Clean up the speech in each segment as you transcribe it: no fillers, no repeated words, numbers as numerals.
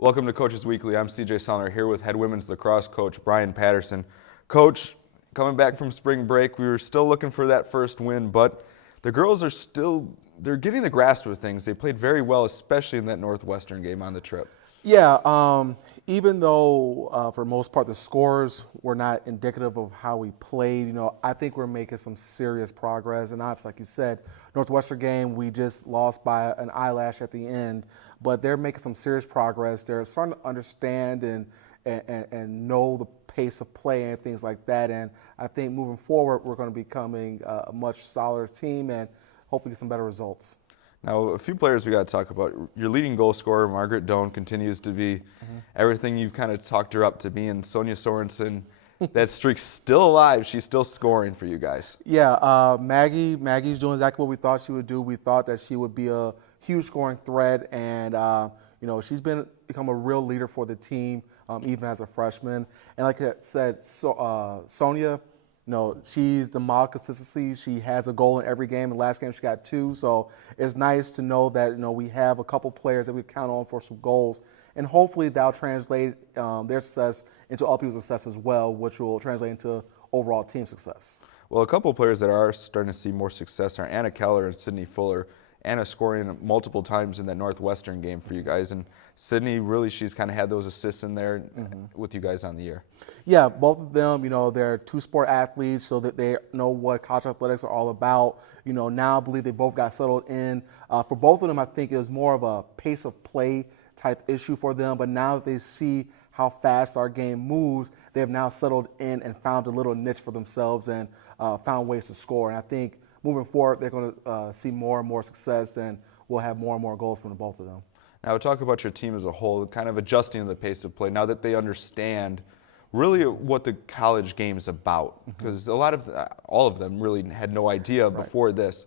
Welcome to Coaches Weekly. I'm CJ Sellner here with head women's lacrosse coach Brian Patterson. Coach, coming back from spring break, we were still looking for that first win, but the girls are they're getting the grasp of things. They played very well, especially in that Northwestern game on the trip. Yeah, even though for the most part the scores were not indicative of how we played, I think we're making some serious progress. And obviously, like you said, Northwestern game, we just lost by an eyelash at the end, but they're making some serious progress. They're starting to understand and know the pace of play and things like that. And I think moving forward, we're going to be becoming a much solider team and hopefully get some better results. Now, a few players we got to talk about. Your leading goal scorer, Margaret Doan, continues to be everything you've kind of talked her up to be. And Sonia Sorensen, that streak's still alive. She's still scoring for you guys. Yeah, Maggie's doing exactly what we thought she would do. We thought that she would be a huge scoring threat, and she's become a real leader for the team, even as a freshman. And like I said, Sonia. She's the model consistency. She has a goal in every game. The last game she got 2. So it's nice to know that we have a couple players that we count on for some goals, and hopefully that'll translate their success into other people's success as well, which will translate into overall team success. Well, a couple of players that are starting to see more success are Anna Keller and Sydney Fuller. Anna scoring multiple times in that Northwestern game for you guys, and Sydney, really, she's kind of had those assists in there with you guys on the year. Yeah, both of them, they're two-sport athletes, so that they know what college athletics are all about. Now I believe they both got settled in. For both of them, I think it was more of a pace of play type issue for them, but now that they see how fast our game moves, they have now settled in and found a little niche for themselves and found ways to score. And I think moving forward, they're going to see more and more success, and we'll have more and more goals from the both of them. Now, talk about your team as a whole, kind of adjusting to the pace of play now that they understand really what the college game is about, because all of them really had no idea before this.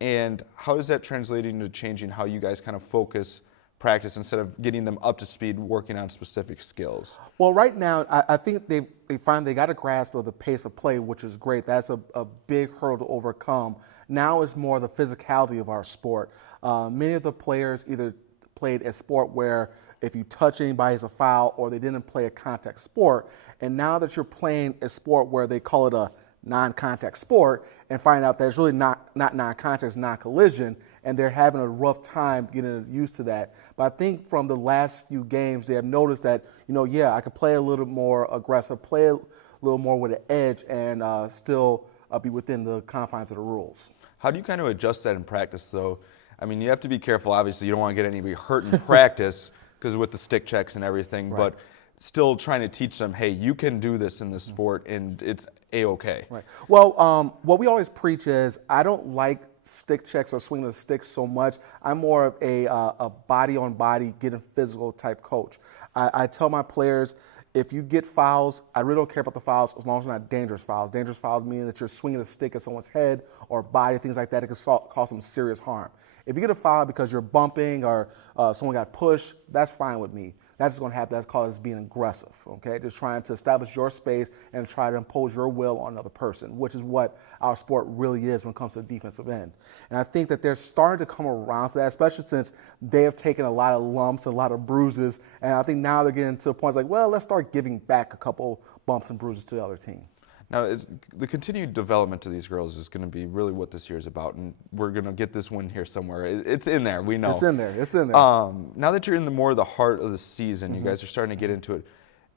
And how is that translating to changing how you guys kind of focus practice instead of getting them up to speed working on specific skills? Well, right now, I think they find they got a grasp of the pace of play, which is great. That's a big hurdle to overcome. Now it's more the physicality of our sport. Many of the players either played a sport where if you touch anybody, it's a foul, or they didn't play a contact sport. And now that you're playing a sport where they call it a non-contact sport, and find out that it's really not non-contact, it's non-collision, and they're having a rough time getting used to that. But I think from the last few games, they have noticed that, I could play a little more aggressive, play a little more with an edge, and still be within the confines of the rules. How do you kind of adjust that in practice, though? I mean, you have to be careful. Obviously, you don't want to get anybody hurt in practice because with the stick checks and everything, but still trying to teach them, hey, you can do this in this sport, and it's A-okay. Right. Well, what we always preach is I don't like stick checks or swinging the stick so much. I'm more of a body-on-body, getting physical type coach. I tell my players, if you get fouls, I really don't care about the fouls as long as they're not dangerous fouls. Dangerous fouls mean that you're swinging a stick at someone's head or body, things like that. It can cause some serious harm. If you get a foul because you're bumping or someone got pushed, that's fine with me. That's going to happen. That's called as being aggressive, okay? Just trying to establish your space and try to impose your will on another person, which is what our sport really is when it comes to the defensive end. And I think that they're starting to come around to that, especially since they have taken a lot of lumps, a lot of bruises, and I think now they're getting to the point like, well, let's start giving back a couple bumps and bruises to the other team. Now, the continued development of these girls is going to be really what this year is about, and we're going to get this win here somewhere. It's in there, we know. It's in there, it's in there. Now that you're in the heart of the season, you guys are starting to get into it.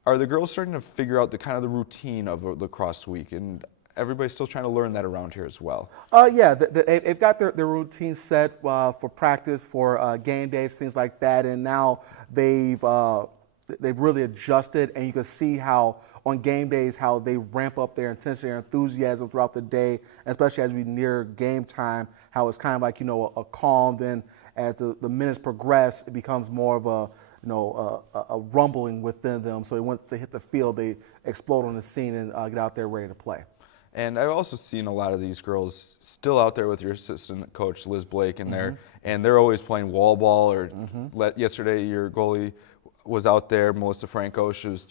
Are the girls starting to figure out the routine of a lacrosse week, and everybody's still trying to learn that around here as well? Yeah, they've got their routine set for practice, for game days, things like that, and now they've really adjusted, and you can see how on game days how they ramp up their intensity and enthusiasm throughout the day, especially as we near game time, how it's kind of like a calm. Then as the minutes progress, it becomes more of a rumbling within them. So once they hit the field, they explode on the scene and get out there ready to play. And I've also seen a lot of these girls still out there with your assistant coach, Liz Blake, in there, and they're always playing wall ball. Or yesterday, your goalie was out there, Melissa Franco. She was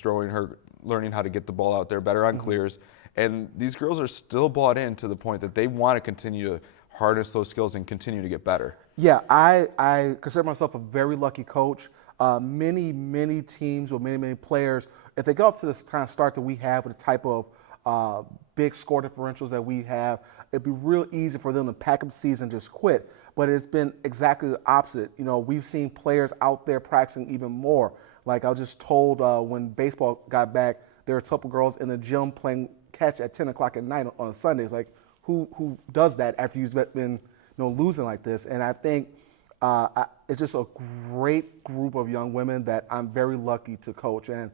learning how to get the ball out there better on clears. And these girls are still bought in to the point that they want to continue to harness those skills and continue to get better. Yeah, I consider myself a very lucky coach. Many teams with many players, if they go up to this kind of start that we have with the type of big score differentials that we have, it'd be real easy for them to pack up the season and just quit. But it's been exactly the opposite. You know, we've seen players out there practicing even more. Like I was just told when baseball got back, there were a couple girls in the gym playing catch at 10 o'clock at night on a Sunday. It's like, who does that after you've been losing like this? And I think it's just a great group of young women that I'm very lucky to coach and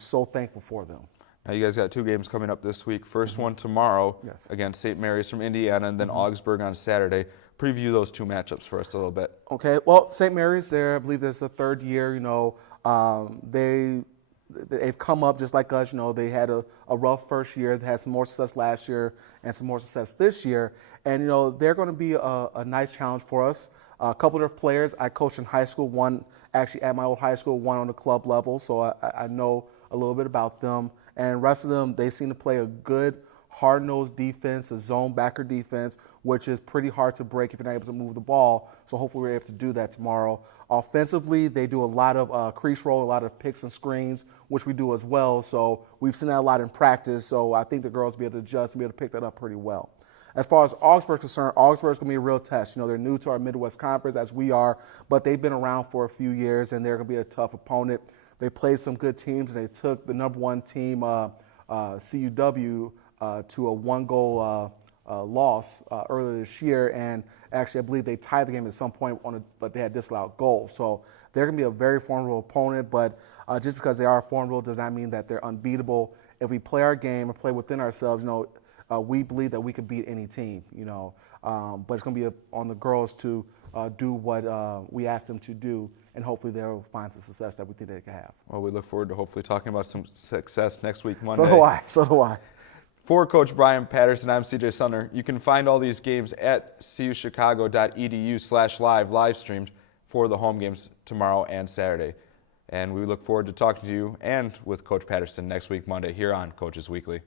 so thankful for them. Now you guys got 2 games coming up this week. First one tomorrow against St. Mary's from Indiana, and then Augsburg on Saturday. Preview those 2 matchups for us a little bit. Okay. Well, St. Mary's, I believe this is the 3rd year. You know, they've come up just like us. You know, they had a rough first year. They had some more success last year and some more success this year. And you know, they're going to be a nice challenge for us. A couple of their players I coached in high school. One actually at my old high school. One on the club level. So I know a little bit about them. And the rest of them, they seem to play a good, hard-nosed defense, a zone backer defense, which is pretty hard to break if you're not able to move the ball. So hopefully we're able to do that tomorrow. Offensively, they do a lot of crease roll, a lot of picks and screens, which we do as well. So we've seen that a lot in practice. So I think the girls will be able to adjust and be able to pick that up pretty well. As far as Augsburg is concerned, Augsburg is going to be a real test. You know, they're new to our Midwest Conference, as we are, but they've been around for a few years, and they're going to be a tough opponent. They played some good teams, and they took the #1 team, CUW, to a 1-goal loss earlier this year. And actually, I believe they tied the game at some point, but they had disallowed goals. So they're going to be a very formidable opponent, but just because they are formidable does not mean that they're unbeatable. If we play our game and play within ourselves, you know, we believe that we could beat any team, you know. But it's going to be on the girls to do what we ask them to do, and hopefully they'll find some success that we think they can have. Well, we look forward to hopefully talking about some success next week, Monday. So do I. For Coach Brian Patterson, I'm CJ Sumner. You can find all these games at cuchicago.edu/live streamed for the home games tomorrow and Saturday. And we look forward to talking to you and with Coach Patterson next week, Monday, here on Coaches Weekly.